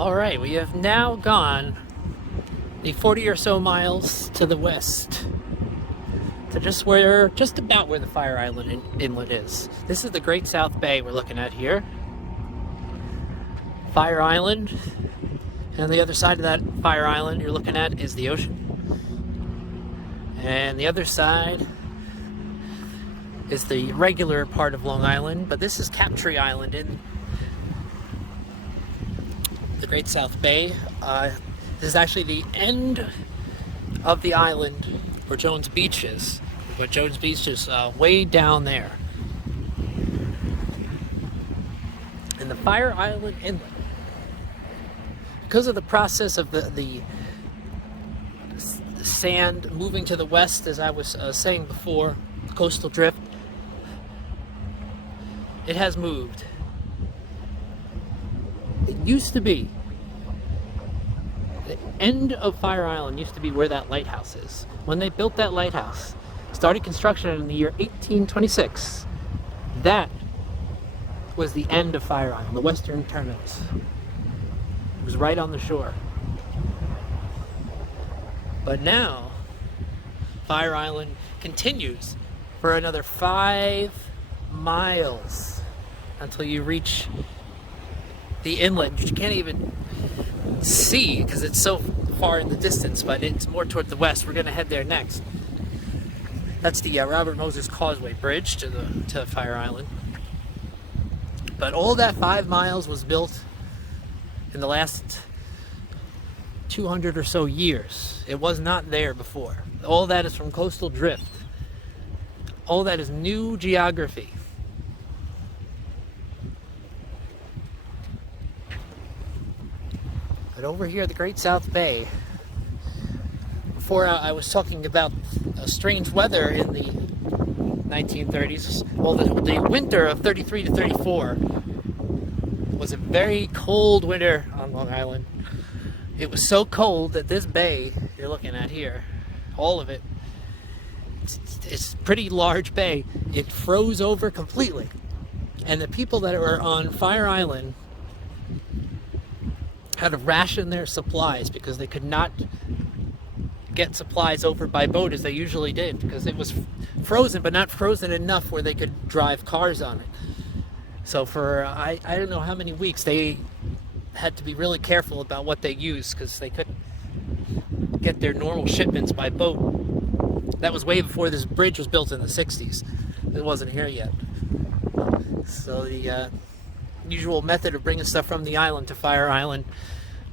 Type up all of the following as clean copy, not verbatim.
All right, we have now gone the 40 or so miles to the west to just about where the Fire Island Inlet is. This is the Great South Bay we're looking at here. Fire Island, and on the other side of that Fire Island you're looking at is the ocean. And the other side is the regular part of Long Island, but this is Captree Island in the Great South Bay. This is actually the end of the island where Jones Beach is. But Jones Beach is way down there. And the Fire Island Inlet, because of the process of the sand moving to the west, as I was saying before, coastal drift, it has moved. It used to be, the end of Fire Island used to be where that lighthouse is. When they built that lighthouse, started construction in the year 1826, that was the end of Fire Island, the western terminus. It was right on the shore. But now, Fire Island continues for another 5 miles until you reach the inlet, which you can't even see because it's so far in the distance, but it's more toward the west. We're going to head there next. That's the Robert Moses Causeway Bridge to Fire Island. But all that 5 miles was built in the last 200 or so years. It was not there before. All that is from coastal drift. All that is new geography. But over here, the Great South Bay, before I was talking about strange weather in the 1930s. Well, the winter of 33 to 34 was a very cold winter on Long Island. It was so cold that this bay you're looking at here, all of it, it's a pretty large bay. It froze over completely. And the people that were on Fire Island had to ration their supplies because they could not get supplies over by boat as they usually did, because it was frozen, but not frozen enough where they could drive cars on it. So for I don't know how many weeks they had to be really careful about what they used because they couldn't get their normal shipments by boat. That was way before this bridge was built in the 60s. It wasn't here yet. So the usual method of bringing stuff from the island to Fire Island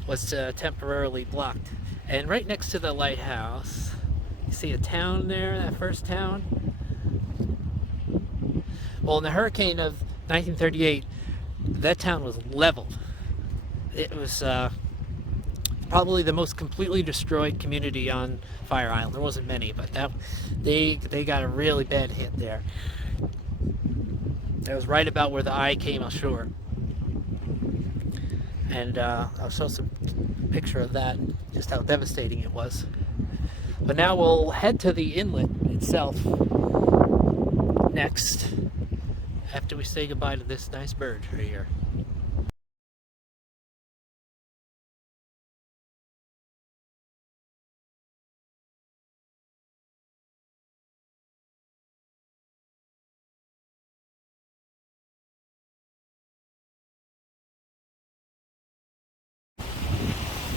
was temporarily blocked. And right next to the lighthouse, you see a town there, that first town? Well, in the hurricane of 1938, that town was leveled. It was probably the most completely destroyed community on Fire Island. There wasn't many, but they got a really bad hit there. That was right about where the eye came ashore. And I'll show some picture of that, just how devastating it was. But now we'll head to the inlet itself next, after we say goodbye to this nice bird right here.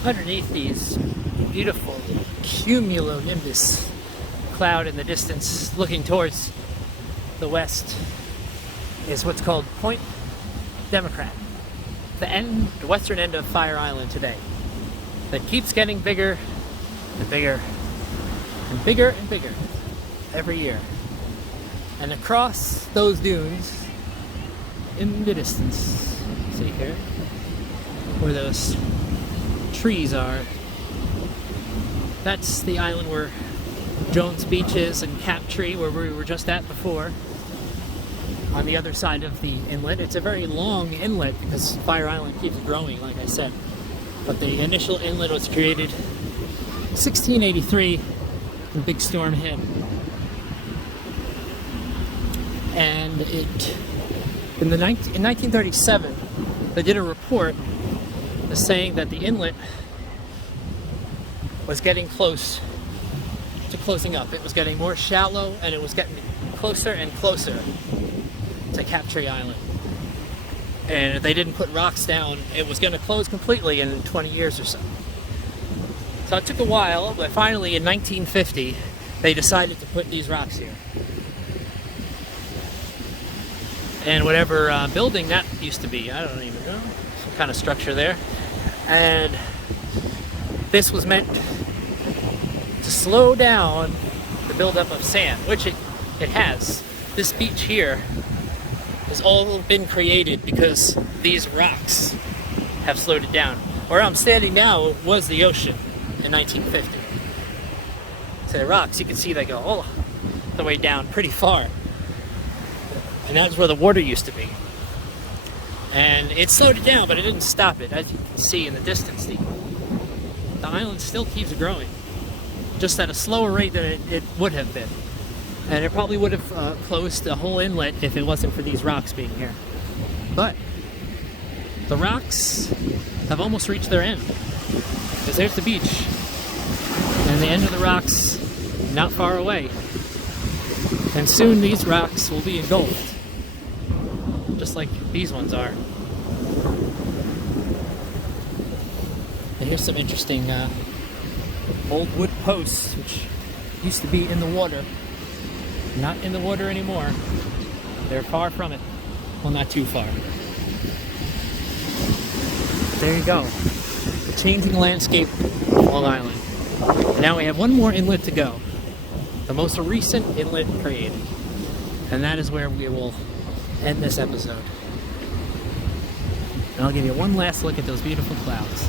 Underneath these beautiful cumulonimbus cloud in the distance, looking towards the west, is what's called Point Democrat, the western end of Fire Island today, that keeps getting bigger and bigger and bigger and bigger every year. And across those dunes, in the distance, see here, where those trees are, that's the island where Jones Beach is, and Captree, where we were just at before, on the other side of the inlet. It's a very long inlet because Fire Island keeps growing, like I said. But the initial inlet was created 1683, the big storm hit. And in 1937, they did a report is saying that the inlet was getting close to closing up. It was getting more shallow, and it was getting closer and closer to Captree Island. And if they didn't put rocks down, it was going to close completely in 20 years or so. So it took a while, but finally in 1950, they decided to put these rocks here. And whatever building that used to be, I don't even know, some kind of structure there. And this was meant to slow down the buildup of sand, which it has. This beach here has all been created because these rocks have slowed it down. Where I'm standing now was the ocean in 1950. So the rocks, you can see they go all the way down pretty far. And that's where the water used to be. And it slowed it down, but it didn't stop it. As you can see in the distance, the island still keeps growing, just at a slower rate than it would have been. And it probably would have closed the whole inlet if it wasn't for these rocks being here. But the rocks have almost reached their end. Because there's the beach. And the end of the rocks not far away. And soon these rocks will be engulfed. Just like these ones are. And here's some interesting old wood posts, which used to be in the water. Not in the water anymore. They're far from it. Well, not too far. There you go. The changing landscape of Long Island. And now we have one more inlet to go. The most recent inlet created. And that is where we will end this episode. And I'll give you one last look at those beautiful clouds.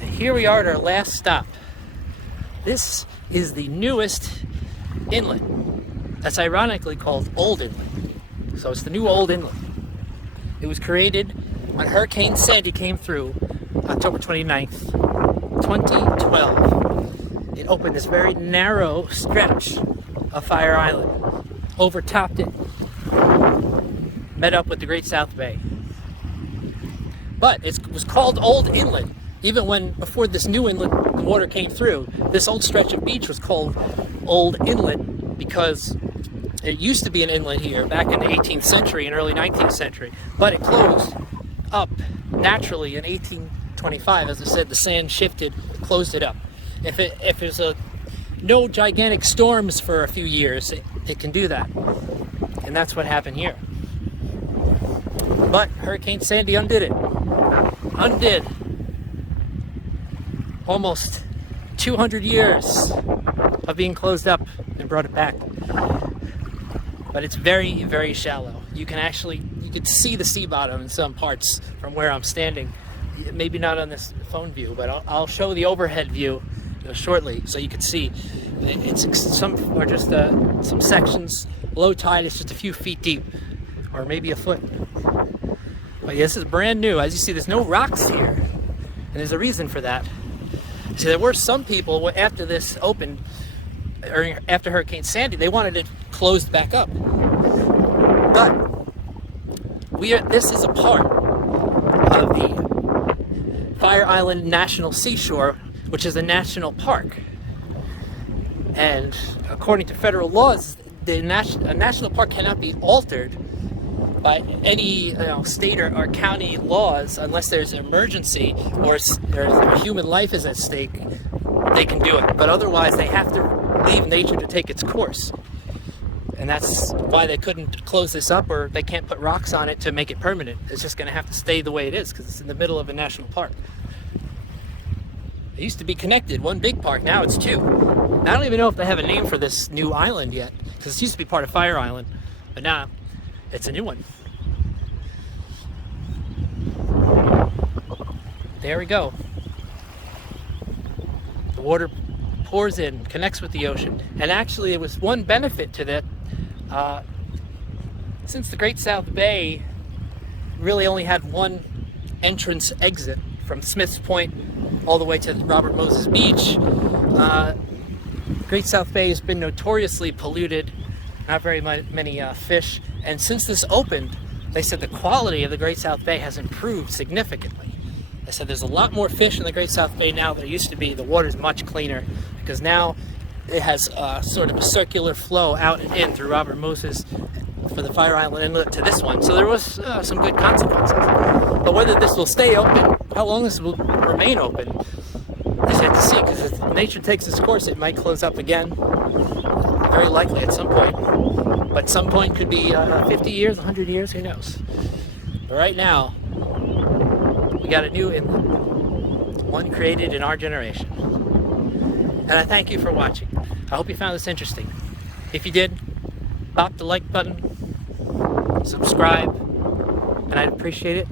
And here we are at our last stop. This is the newest inlet. That's ironically called Old Inlet. So it's the new Old Inlet. It was created when Hurricane Sandy came through October 29th, 2012. It opened this very narrow stretch of Fire Island, overtopped it, met up with the Great South Bay. But it was called Old Inlet. Even when, before this new inlet, the water came through, this old stretch of beach was called Old Inlet because it used to be an inlet here back in the 18th century and early 19th century, but it closed up naturally in 1825. As I said, the sand shifted, closed it up. If there's no gigantic storms for a few years, it can do that. And that's what happened here. But Hurricane Sandy undid it. Undid almost 200 years of being closed up and brought it back. But it's very, very shallow. You can see the sea bottom in some parts from where I'm standing. Maybe not on this phone view, but I'll show the overhead view shortly so you can see. Some sections low tide is just a few feet deep, or maybe a foot. But yeah, this is brand new. As you see, there's no rocks here, and there's a reason for that. See, there were some people after this opened, or after Hurricane Sandy, they wanted it closed back up. But this is a part of the Fire Island National Seashore, which is a national park. And according to federal laws, a national park cannot be altered by any state or county laws unless there's an emergency or human life is at stake. They can do it, but otherwise they have to leave nature to take its course. And that's why they couldn't close this up, or they can't put rocks on it to make it permanent. It's just going to have to stay the way it is because it's in the middle of a national park. It used to be connected, one big park, now it's two. I don't even know if they have a name for this new island yet, because it used to be part of Fire Island, but now it's a new one. There we go. The water pours in, connects with the ocean. And actually, it was one benefit to that. Since the Great South Bay really only had one entrance exit from Smith's Point all the way to Robert Moses Beach. Great South Bay has been notoriously polluted, not very many fish, and since this opened, they said the quality of the Great South Bay has improved significantly. They said there's a lot more fish in the Great South Bay now than there used to be. The water's much cleaner because now it has sort of a circular flow out and in through Robert Moses for the Fire Island Inlet to this one. So there was some good consequences. But whether this will stay open, how long this will remain open, is yet to see, because if nature takes its course, it might close up again, very likely at some point. But some point could be 50 years, 100 years, who knows. But right now, we got a new inlet, one created in our generation. And I thank you for watching. I hope you found this interesting. If you did, pop the like button, subscribe, and I'd appreciate it.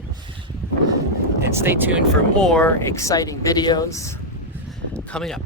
And stay tuned for more exciting videos coming up.